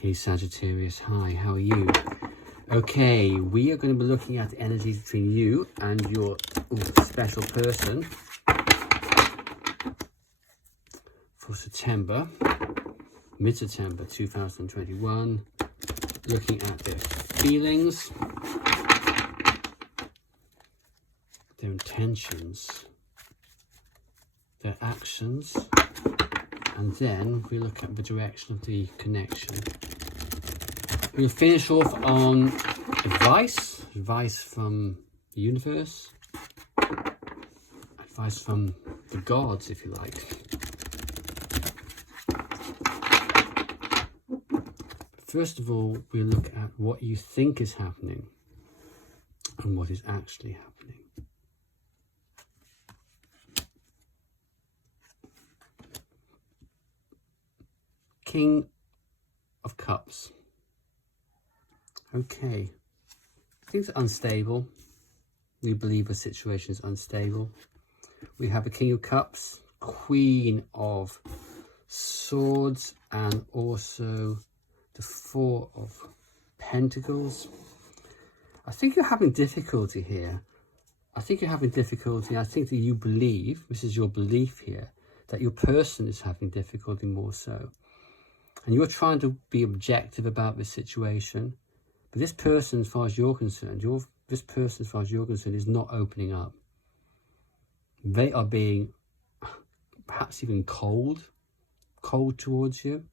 Hey Sagittarius, hi, how are you? Okay, we are going to be looking at the energies between you and your special person for September, mid-September 2021. Looking at their feelings, their intentions, their actions, and then we look at the direction of the connection. We'll finish off on advice from the universe, advice from the gods, if you like. First of all, we'll look at what you think is happening and what is actually happening. King of Cups. Okay, things are unstable. We believe the situation is unstable. We have a King of Cups, Queen of Swords, and also the Four of Pentacles. I think you're having difficulty here. I think you're having difficulty. I think that you believe, this is your belief here, that your person is having difficulty more so. And you're trying to be objective about this situation. But this person, as far as you're concerned, is not opening up. They are being perhaps even cold towards you.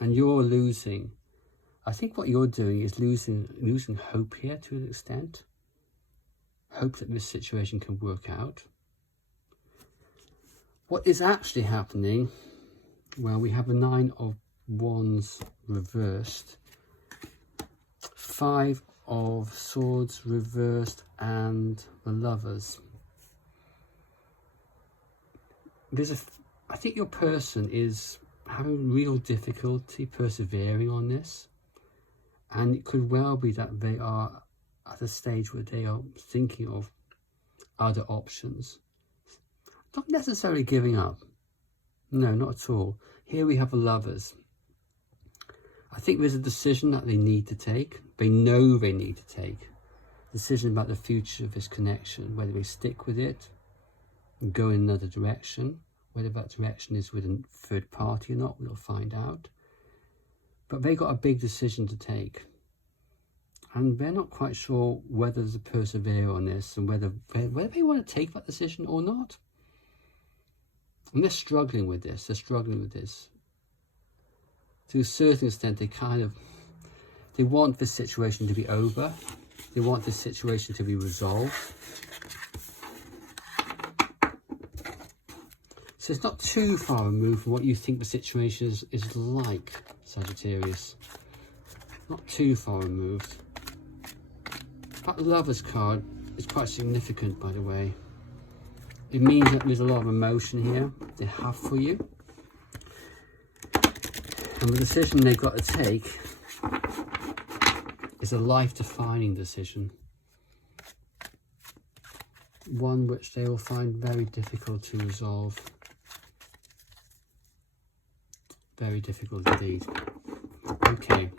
And you're losing. I think what you're doing is losing hope here to an extent. Hope that this situation can work out. What is actually happening? Well, we have the Nine of Wands reversed, Five of Swords reversed, and the Lovers. I think your person is having real difficulty persevering on this, and it could well be that they are at a stage where they are thinking of other options, not necessarily giving up. No, not at all. Here we have the Lovers. I think there's a decision that they need to take. They know they need to take a decision about the future of this connection, whether they stick with it and go in another direction. Whether that direction is with a third party or not, we'll find out. But they got a big decision to take. And they're not quite sure whether to persevere on this and whether they want to take that decision or not. And they're struggling with this. To a certain extent, they want this situation to be over. They want this situation to be resolved. So it's not too far removed from what you think the situation is like, Sagittarius. Not too far removed. That Lovers card is quite significant, by the way. It means that there's a lot of emotion here they have for you. And the decision they've got to take is a life-defining decision. One which they will find very difficult to resolve. Very difficult indeed. Okay.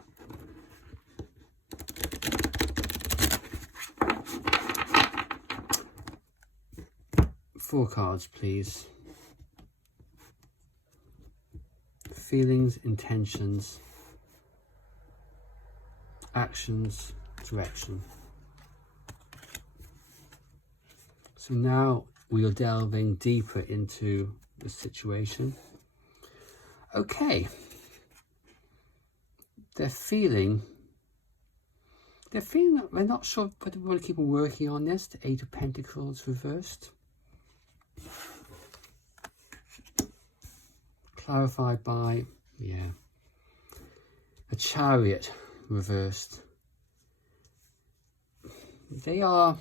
Four cards, please. Feelings, intentions, actions, direction. So now we are delving deeper into the situation. Okay. They're feeling that they're not sure whether we want to keep on working on this. The Eight of Pentacles reversed. Clarified by, a Chariot reversed. They are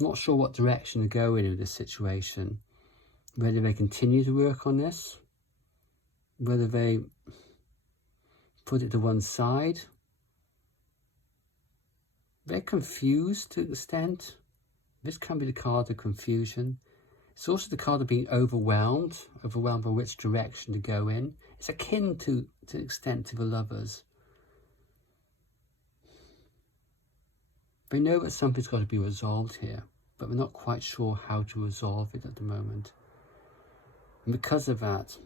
not sure what direction to go in with this situation. Whether they continue to work on this, whether they put it to one side. They're confused to an extent. This can be the card of confusion. It's also the card of being overwhelmed by which direction to go in. It's akin to an extent to the Lovers. They know that something's got to be resolved here, but they're not quite sure how to resolve it at the moment. And because of that,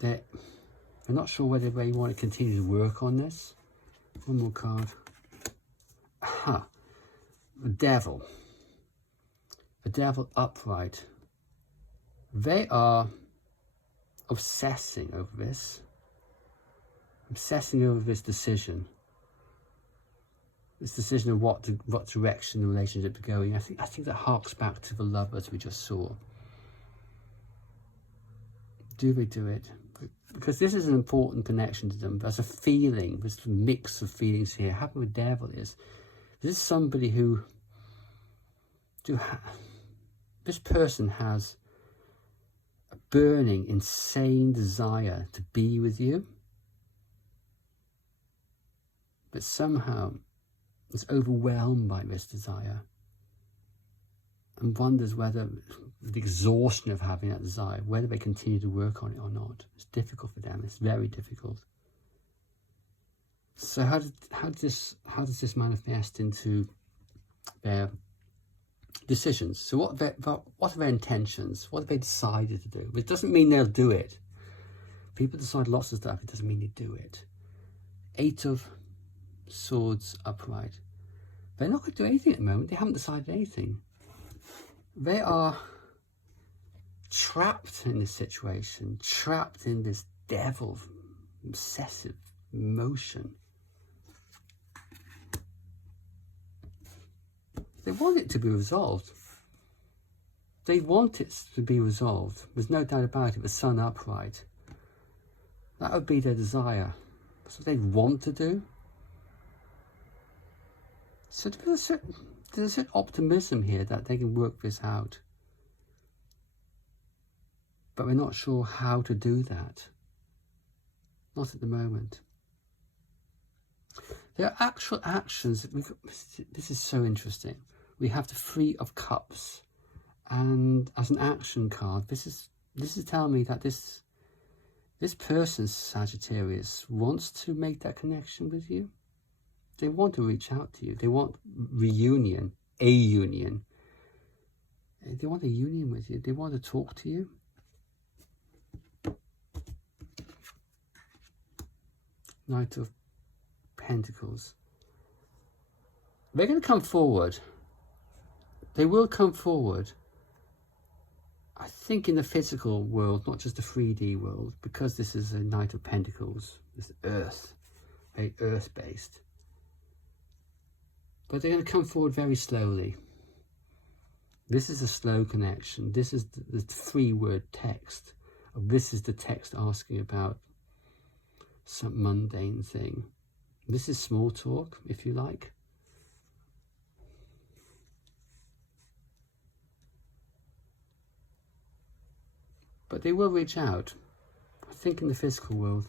they're not sure whether they want to continue to work on this. One more card. Aha. The Devil. The Devil upright. They are obsessing over this. Obsessing over this decision. This decision of what direction the relationship is going. I think that harks back to the Lovers we just saw. Do they do it? Because this is an important connection to them. There's a feeling, this mix of feelings here. What happened with Devil is, this is somebody who, this person has a burning, insane desire to be with you, but somehow is overwhelmed by this desire and wonders whether the exhaustion of having that desire, whether they continue to work on it or not. It's difficult for them. It's very difficult. So how does this manifest into their decisions? So what are their intentions? What have they decided to do? It doesn't mean they'll do it. People decide lots of stuff. It doesn't mean they do it. 8 of Swords upright. They're not going to do anything at the moment. They haven't decided anything. They are trapped in this situation, trapped in this devil, obsessive emotion. They want it to be resolved. They want it to be resolved. There's no doubt about it. The Sun upright. That would be their desire. That's what they want to do. So there's a certain optimism here that they can work this out. But we're not sure how to do that. Not at the moment. There are actual actions. This is so interesting. We have the 3 of Cups. And as an action card, this is telling me that this person, Sagittarius, wants to make that connection with you. They want to reach out to you. They want reunion, a union. They want a union with you. They want to talk to you. Knight of Pentacles. They're going to come forward. They will come forward. I think in the physical world, not just the 3D world, because this is a Knight of Pentacles, this Earth, very Earth-based. But they're going to come forward very slowly. This is a slow connection. This is the 3-word text. This is the text asking about some mundane thing. This is small talk, if you like. But they will reach out, I think, in the physical world.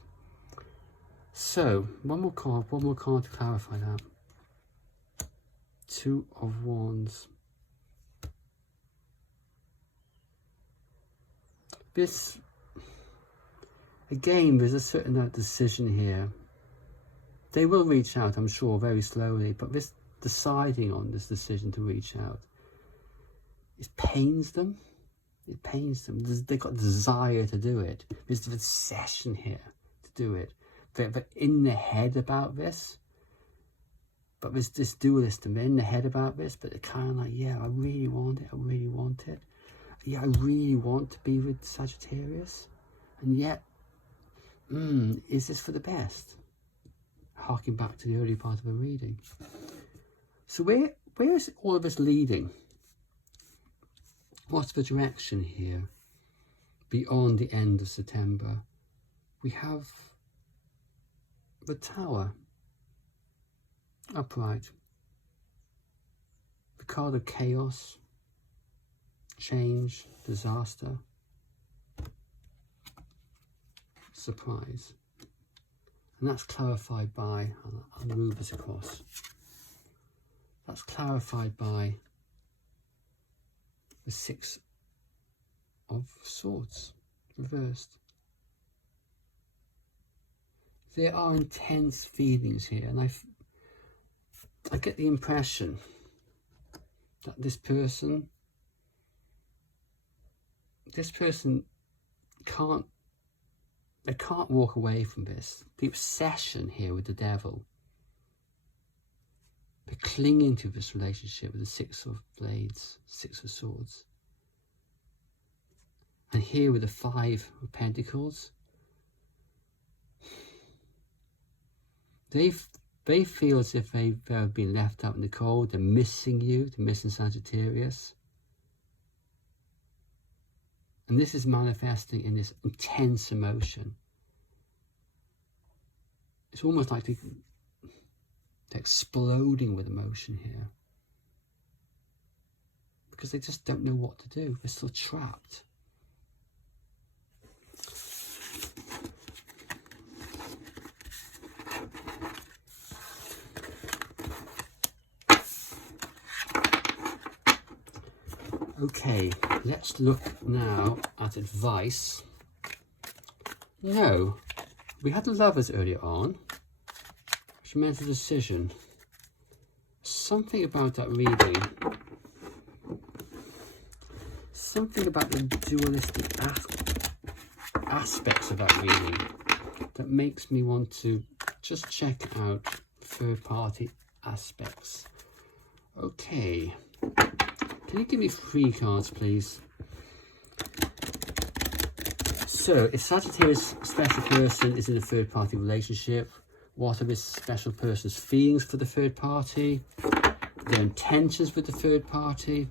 So, one more card to clarify that. 2 of Wands. This, again, there's a certain decision here. They will reach out, I'm sure, very slowly, but this deciding on this decision to reach out, it pains them. It pains them. They've got desire to do it. There's an obsession here to do it. They're in their head about this. But there's this dualist, and they're in their head about this, but they're kind of like, yeah, I really want it. I really want it. Yeah, I really want to be with Sagittarius. And yet, is this for the best? Harking back to the early part of the reading. So where is all of this leading? What's the direction here beyond the end of September? We have the Tower upright. The card of chaos, change, disaster, surprise. And that's clarified by, I'll move this across. That's clarified by the 6 of Swords reversed. There are intense feelings here, and I get the impression that this person can't walk away from this. The obsession here with the Devil. They're clinging to this relationship with the Six of Blades, Six of Swords. And here with the Five of Pentacles, they feel as if they've been left out in the cold. They're missing you. They're missing Sagittarius. And this is manifesting in this intense emotion. It's almost like they're exploding with emotion here. Because they just don't know what to do. They're still trapped. Okay, let's look now at advice. No, we had the Lovers earlier on, which meant a decision. Something about that reading, something about the dualistic aspects of that reading that makes me want to just check out third-party aspects. Okay. Can you give me 3 cards, please? So, if Sagittarius' special person is in a third-party relationship, what are this special person's feelings for the third party? Their intentions with the third party?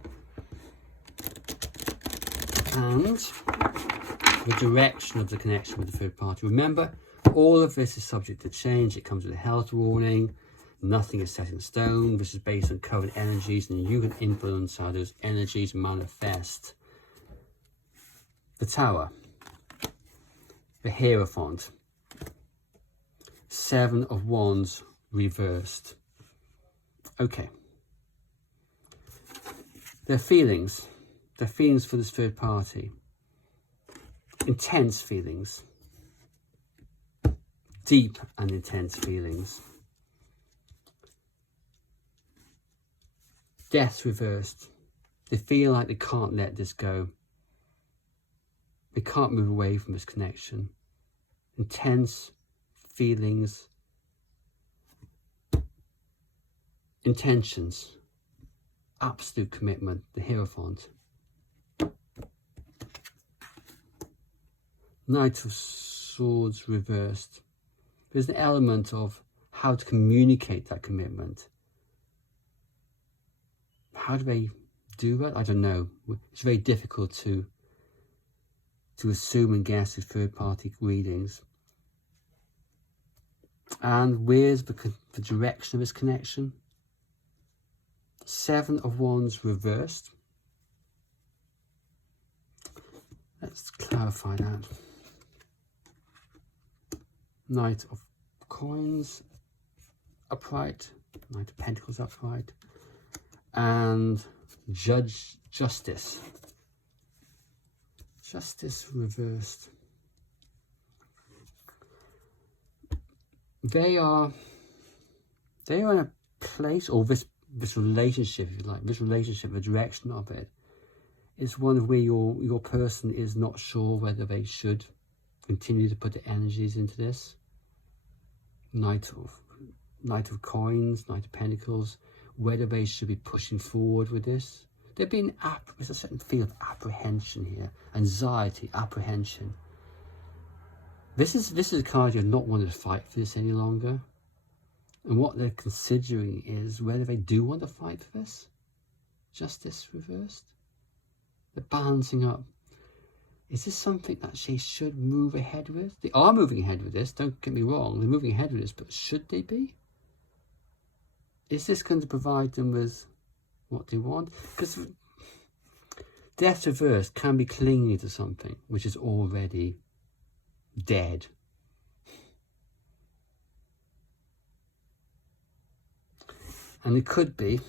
And the direction of the connection with the third party. Remember, all of this is subject to change. It comes with a health warning. Nothing is set in stone. This is based on current energies, and you can influence how those energies manifest. The Tower, the Hierophant, 7 of Wands reversed. Okay. Their feelings for this third party. Intense feelings. Deep and intense feelings. Death reversed. They feel like they can't let this go. They can't move away from this connection. Intense feelings. Intentions. Absolute commitment. The Hierophant. Knight of Swords reversed. There's an element of how to communicate that commitment. How do they do that? I don't know. It's very difficult to assume and guess with third-party readings. And where's the direction of this connection? 7 of Wands reversed. Let's clarify that. Knight of Coins upright. Knight of Pentacles upright. And Justice. Justice reversed. They are in a place, or this relationship, if you like, this relationship, the direction of it, is one where your person is not sure whether they should continue to put the energies into this. Knight of Coins, Knight of Pentacles, whether they should be pushing forward with this. There's a certain feel of apprehension here, anxiety, apprehension. This is a card you're not wanting to fight for this any longer. And what they're considering is whether they do want to fight for this. Justice reversed. They're balancing up. Is this something that they should move ahead with? They are moving ahead with this, don't get me wrong. They're moving ahead with this, but should they be? Is this going to provide them with what they want? Because Death reversed can be clinging to something which is already dead. And it could be,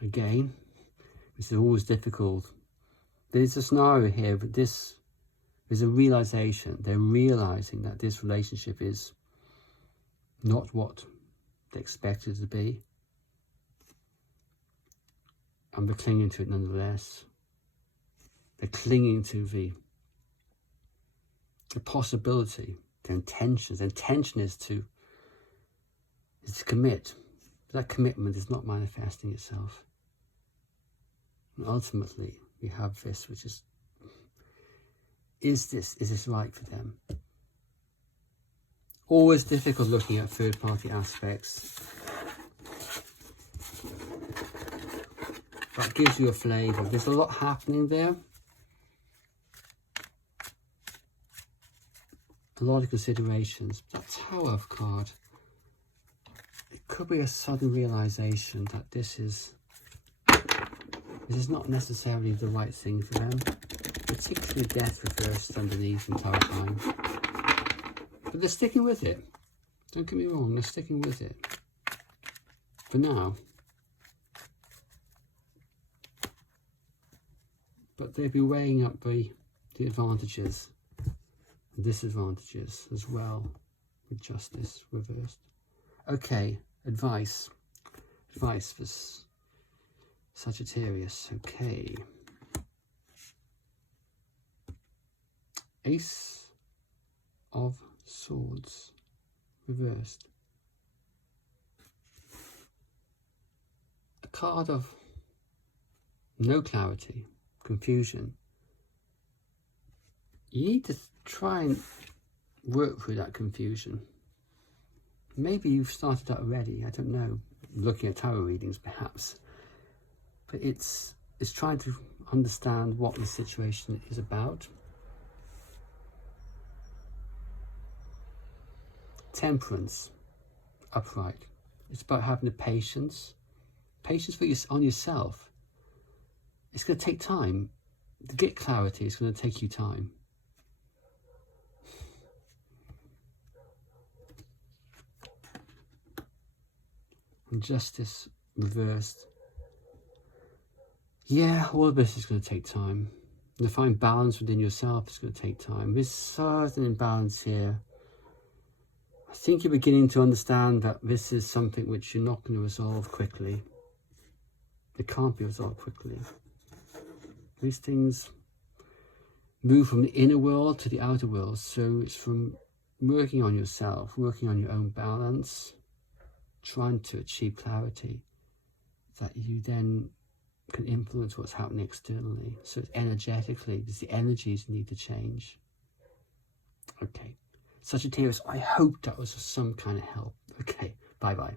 again, this is always difficult There's a scenario here, but this is a realization. They're realizing that this relationship is not what they expected it to be. And they're clinging to it nonetheless. They're clinging to the possibility, their intentions. Their intention is to commit. But that commitment is not manifesting itself. And ultimately, we have this, which is this right for them? Always difficult looking at third-party aspects. That gives you a flavour. There's a lot happening there. A lot of considerations. That Tower card, it could be a sudden realisation that this is not necessarily the right thing for them. Particularly death reversed underneath in Tower time. But they're sticking with it. Don't get me wrong, they're sticking with it. For now. But they'll be weighing up the advantages and disadvantages as well with Justice reversed. Okay, advice. Advice for Sagittarius. Okay. Ace of Swords reversed. A card of no clarity. Confusion. You need to try and work through that confusion. Maybe you've started that already, I don't know, looking at tarot readings perhaps. But it's trying to understand what the situation is about. Temperance, upright. It's about having the patience on yourself. It's going to take time. To get clarity, it's going to take you time. And Justice reversed. Yeah, all of this is going to take time. And to find balance within yourself is going to take time. There's certain imbalance here. I think you're beginning to understand that this is something which you're not going to resolve quickly. It can't be resolved quickly. These things move from the inner world to the outer world. So it's from working on yourself, working on your own balance, trying to achieve clarity, that you then can influence what's happening externally. So it's energetically, there's the energies need to change. Okay. Sagittarius, I hope that was some kind of help. Okay, bye-bye.